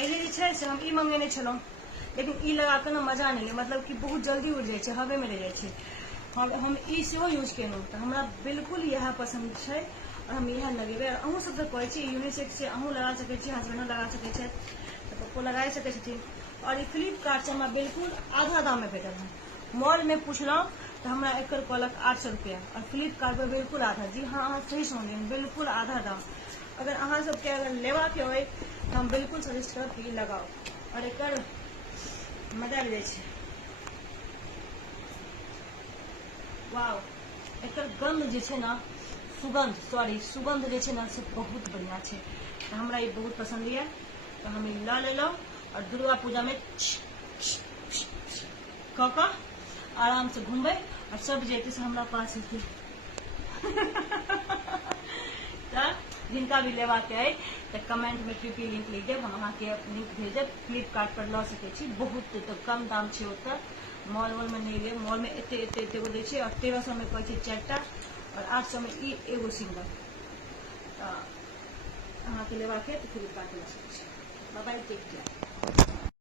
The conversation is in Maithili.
पहले जे से हम ई मंगेने छलहुँ, लेकिन ई लगा के ना मजा नहीं है, मतलब कि बहुत जल्दी उड़ जाए, हवे में रह जाए। हम ई सेहो यूज केलहुँ तो हमरा बिल्कुल यह पसंद है और हम यह लगेबे। अहूँ सब कहै छी यूनिसेक्स से अहूँ लगा सकै छी, हस्बैंडो लगा सकै छै, पप्पो लगा सकै छथिन। और ये फ्लिपकार्ट से हमरा बिल्कुल आधा दाम में भेटल है। मॉल में पूछलहुँ तो हमरा एकर कहलक 800 रुपया और फ्लिपकार्ट पर बिल्कुल आधा। जी हाँ, अहाँ सही सुनलियै, बिल्कुल आधा दाम। अगर अहाँ सबके अगर लेवा के हो तो हम बिल्कुल सजेस्ट करब कि लगाओ और एकर मजा ले छै। वाओ, एकर गंध जे छै ना, सुगंध जे छै ना से बहुत बढ़िया छै। तो हमरा ये बहुत पसंद है, तो हम ये ला लेलहुँ और दुर्गा पूजा में कऽ आराम से घूमबे और सब जे से हमरा पास हेतै। तो जिनका भी लेवा के है तो कमेंट में PP लिंक लीजिए, हम अहाँ के लिंक भेजब। फ्लिपकार्ट पर ला सकै छी, बहुत तो कम दाम छै ओतऽ, मॉल में नहीं ले। मॉल में एते गो दै छै और 1300 में कहै छै 4टा और 800 में ई एगो सिंगल। तो अहाँ के लेवा के तो फ्लिपकार्ट ला सकै छी। बाय बाय, टेक केयर।